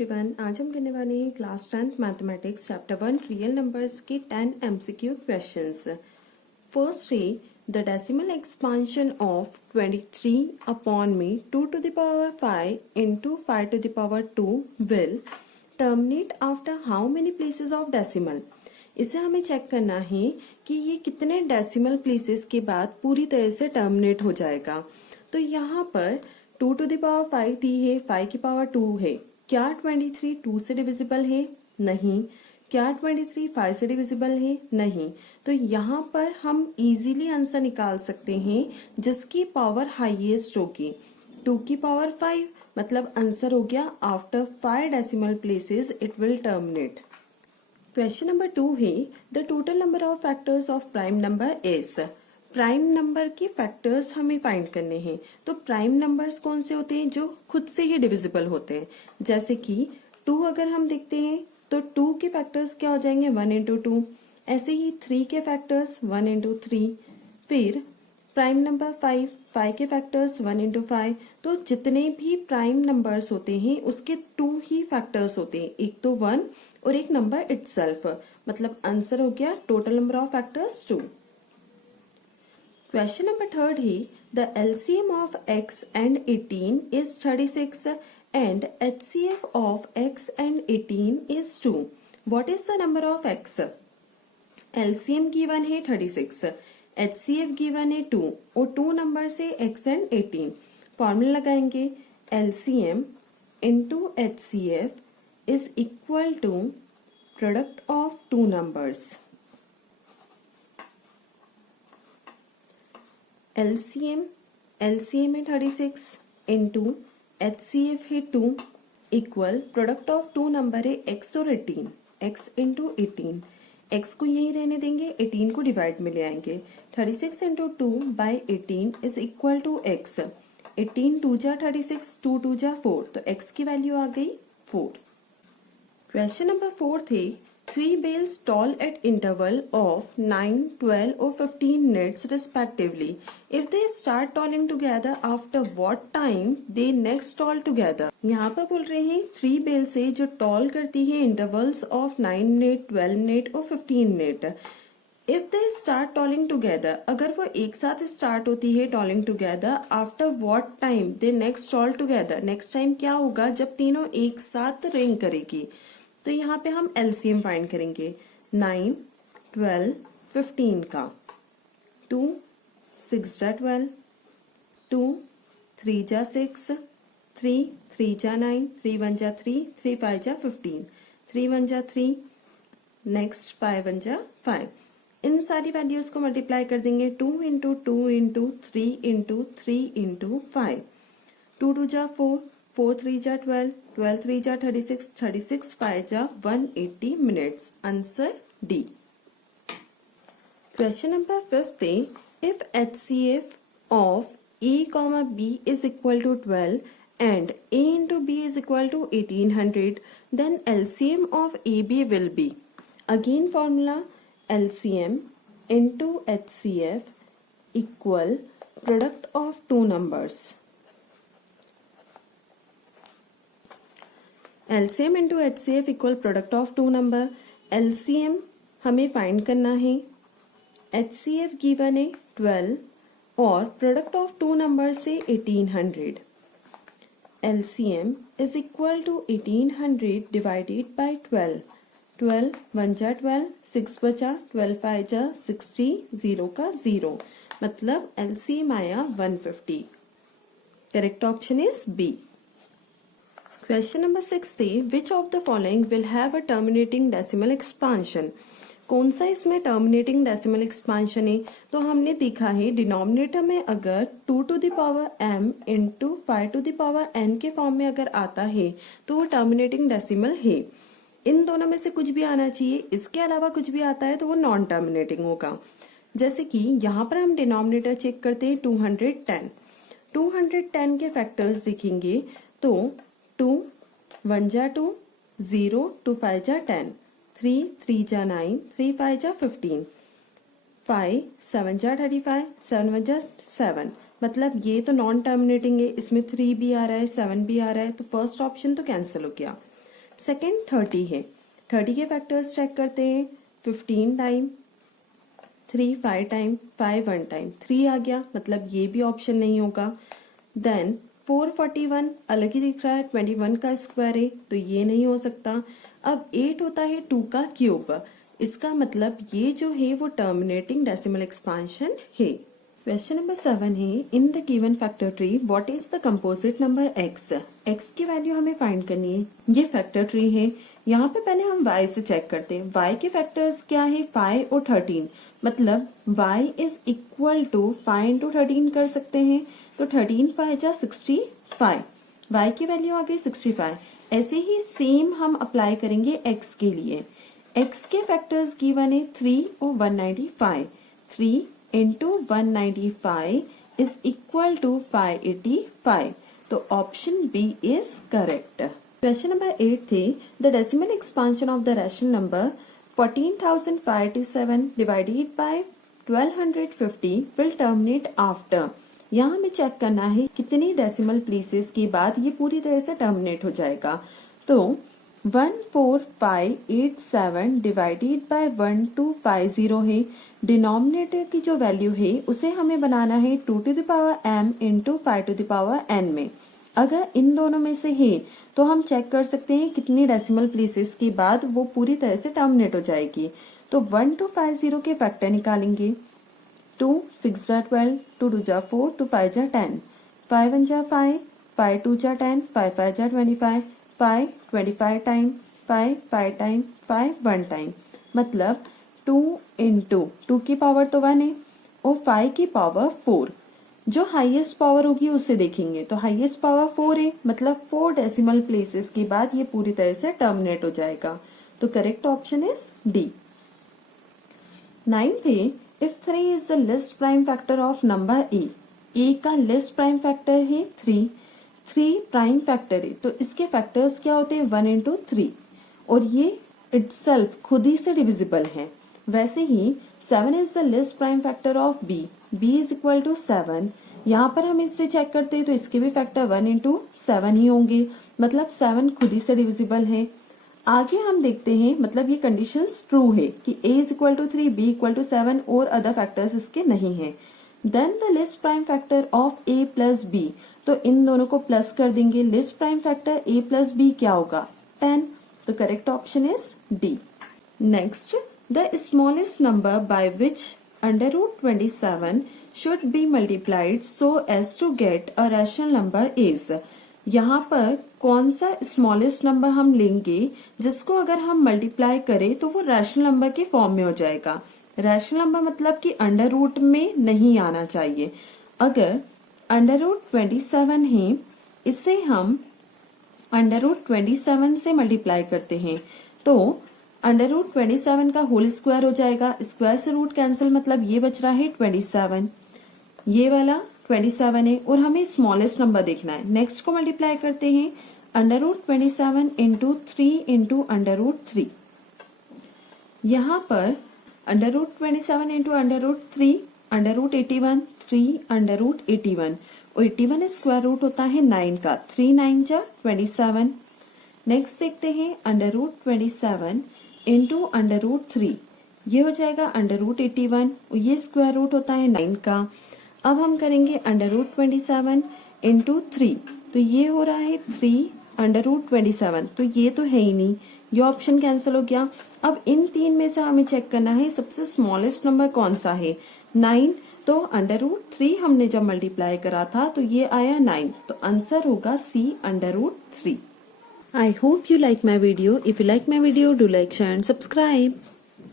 Everyone, आज हम करने वाले हैं class 10th mathematics chapter 1 real numbers के 10 एमसीक्यू क्वेश्चंस। फर्स्ट है the decimal expansion of 23 upon में 2 to the power 5 into 5 to the power 2 will terminate after how many places of decimal। इसे हमें चेक करना है कि ये कितने डेसिमल प्लेसेस के बाद पूरी तरह से टर्मिनेट हो जाएगा। तो यहाँ पर 2 to the power 5 दी है, 5 की पावर 2 है। क्या 23 2 से डिविजिबल है? नहीं। क्या 23 5 से डिविजिबल है? नहीं। तो यहाँ पर हम इजीली आंसर निकाल सकते हैं जिसकी पावर हाईएस्ट होगी। 2 की पावर 5 मतलब आंसर हो गया after 5 decimal places it will terminate. Question number 2 है the total number of factors of prime number is. Prime number के फैक्टर्स हमें फाइंड करने हैं। तो प्राइम नंबर्स कौन से होते हैं? जो खुद से ही डिविजिबल होते हैं। जैसे कि 2 अगर हम देखते हैं तो 2 के फैक्टर्स क्या हो जाएंगे? 1 into 2। ऐसे ही 3 के फैक्टर्स 1 into 3। फिर प्राइम नंबर 5 के फैक्टर्स 1 into 5। तो जितने भी प्राइम नंबर्स होते हैं उसके 2 ही फैक्टर्स होते हैं, एक तो 1 और एक नंबर इटसेल्फ। मतलब आंसर हो गया total number of factors 2। Question number 3 है the LCM of x and 18 is 36 and HCF of x and 18 is 2। What is the number of x? LCM given है 36, HCF गिवन है 2 और 2 number से x and 18। Formula लगाएंगे LCM into HCF is equal to product of 2 numbers। LCM है 36 into HCF है 2 equal product of 2 number है x और 18, x into 18। x को यही रहने देंगे, 18 को डिवाइड में ले आएंगे। 36 into 2 by 18 is equal to x। 18 2 जा 36, 2 2 जा 4, तो x की वैल्यू आ गई 4। क्वेश्चन नंबर 4 थे 3 bells toll at interval of 9, 12 or 15 minutes respectively. If they start tolling together, after what time they next toll together? यहाँ पर बोल रहे हैं 3 bells से जो टॉल करती है intervals of 9 minute, 12 minute और 15 minute। If they start tolling together, अगर वो एक साथ स्टार्ट होती है tolling together, after what time they next toll together? Next time क्या होगा जब तीनों एक साथ रिंग करेगी। तो यहाँ पे हम एलसीएम फाइंड करेंगे 9, 12, 15 का। 2 6 जा 12, 2 3 जा 6, 3 3 जा 9, 3 1 जा 3, 3 5 जा 15, 3 1 जा 3, नेक्स्ट 5 1 जा 5। इन सारी वैल्यूज को मल्टीप्लाई कर देंगे 2 इंटू 2 इंटू 3 इंटू 3 इंटू 5। 2 2 जा 4, 4 3 जा 12, 12 3 जा 36, 36 5 जा 180 minutes. Answer D. Question number 5 है if HCF of A, B is equal to 12 and A into B is equal to 1800, then LCM of AB will be। Again formula LCM into HCF equal product of 2 numbers। LCM into HCF equal product of 2 number. LCM हमें find करना है, HCF given है 12 और product of 2 number से 1800। LCM is equal to 1800 divided by 12। 12 1 जा 12, 6 बचा, 12 5 जा 60, 0 का 0, मतलब LCM आया 150। Correct option is B. Question number 6 थी which of the following will have a terminating decimal expansion. कौन सा इसमें टर्मिनेटिंग डेसिमल एक्सपांशन है? तो हमने देखा है डिनोमिनेटर में अगर 2 to the power m into 5 to the power n के फॉर्म में अगर आता है तो वो टर्मिनेटिंग डेसिमल है। इन दोनों में से कुछ भी आना चाहिए, इसके अलावा कुछ भी आता है तो वो नॉन टर्मिनेटिंग होगा। जैसे कि यहाँ पर हम डिनोमिनेटर चेक करते हैं 210। 210 के फैक्टर्स दिखेंगे तो 2 1 जा 2, 0 2 5 जा 10, 3 3 जा 9, 3 5 जा 15, 5 7 जा 35, 7 1 जा 7। मतलब ये तो नॉन टर्मिनेटिंग है, इसमें 3 भी आ रहा है 7 भी आ रहा है, तो फर्स्ट ऑप्शन तो कैंसिल हो गया। सेकेंड 30 है, 30 के फैक्टर्स चेक करते हैं। 15 टाइम, 3 5 टाइम, 5 1 टाइम, 3 आ गया, मतलब ये भी ऑप्शन नहीं होगा। देन 441 अलग ही दिख रहा है, 21 का स्क्वायर है तो ये नहीं हो सकता। अब 8 होता है 2 का क्यूब, इसका मतलब ये जो है वो टर्मिनेटिंग डेसिमल एक्सपांशन है। क्वेश्चन नंबर 7 है, in the given factor tree what is the composite number x। x की वैल्यू हमें फाइंड करनी है। ये फैक्टर ट्री है, यहाँ पे पहले हम y से चेक करते हैं। y के फैक्टर्स क्या है, 5 और 13, मतलब y is equal to 5 into 13 कर सकते हैं, तो 13 5 जा 65, y की वैल्यू आ गई 65। ऐसे ही सेम हम अप्लाई करेंगे x के लिए। x के फैक्टर्स गिवन है 3 और 195, 3 इंटू 195 इज इक्वल टू 585, तो option B is correct. Question number 8 थे, the decimal expansion of the rational number 14,587 divided by 1250 will terminate after. यहाँ हमें चेक करना है कितनी डेसिमल प्लेसेस के बाद ये पूरी तरह से टर्मिनेट हो जाएगा। तो 14587 डिवाइडेड बाय 1250 है, डिनोमिनेटर की जो वैल्यू है उसे हमें बनाना है 2 to the power m into 5 to the power n में। अगर इन दोनों में से है तो हम चेक कर सकते हैं कितनी डेसिमल प्लेसेस के बाद वो पूरी तरह से टर्मिनेट हो जाएगी। तो 1250 के फैक्टर निकालेंगे। 2 6 जा 12, 2 2 जा 4, 2 5 जा 10, 5 1 जा 5, 5 2 जा 10, 5 5 जा 25, 5 25 टाइम, 5 5 टाइम, 5 1 टाइम, मतलब 2 इंटू 2 की पावर तो 1 है और 5 की पावर 4। जो हाईएस्ट पावर होगी उसे देखेंगे, तो हाईएस्ट पावर 4 है, मतलब 4 डेसिमल प्लेसेस के बाद ये पूरी तरह से टर्मिनेट हो जाएगा। तो correct option is D. 9th है, if 3 is the list prime factor of number A का लिस्ट प्राइम फैक्टर है 3 प्राइम फैक्टर है, तो इसके फैक्टर्स क्या होते हैं 1 इंटू 3 और ये इटसेल्फ खुद ही से डिविजिबल है। वैसे ही 7 is the list prime factor of b is equal to 7। यहाँ पर हम इससे चेक करते हैं तो इसके भी फैक्टर 1 इंटू 7 ही होंगे, मतलब 7 खुद ही से डिविजिबल है। आगे हम देखते हैं, मतलब ये कंडीशंस ट्रू है कि a is equal to 3, b equal to 7 और अदर फैक्टर्स इसके नहीं है। Then the list prime factor of a plus b, तो इन दोनों को प्लस कर देंगे। List prime factor a plus b क्या होगा 10, तो correct option is D. Next, the smallest number by which under root 27 should be multiplied so as to get a rational number is. यहाँ पर कौन सा स्मॉलेस्ट नंबर हम लेंगे जिसको अगर हम मल्टीप्लाई करें तो वो रैशनल नंबर के फॉर्म में हो जाएगा। रैशनल नंबर मतलब कि अंडर रूट में नहीं आना चाहिए। अगर अंडर रूट 27 है, इसे हम अंडर रूट 27 से मल्टीप्लाई करते हैं तो अंडर रूट 27 का होल स्क्वायर हो जाएगा। स्क्वायर से रूट कैंसिल, मतलब ये बच रहा है 27, ये वाला 27 है और हमें स्मॉलेस्ट नंबर देखना है। नेक्स्ट को मल्टीप्लाई करते हैं, under root 27 into 3 into under root 3। यहाँ पर under root 27 into under root 3, under root 81, 3 under root 81 और 81 स्क्वायर रूट होता है 9 का, 3 9 जा 27। नेक्स्ट देखते हैं under root 27 into under root 3, ये हो जाएगा अंडर रूट 81 और ये स्क्वायर रूट होता है 9 का। अब हम करेंगे अंडर रूट 27 इंटू 3, तो ये हो रहा है 3 अंडर रूट 27, तो ये तो है ही नहीं, ये ऑप्शन कैंसिल हो गया। अब इन तीन में से हमें चेक करना है सबसे स्मॉलेस्ट नंबर कौन सा है 9, तो अंडर रूट 3 हमने जब मल्टीप्लाई करा था तो ये आया 9, तो आंसर होगा सी under root 3। I hope you like my video. If you like my video, do like, share and subscribe.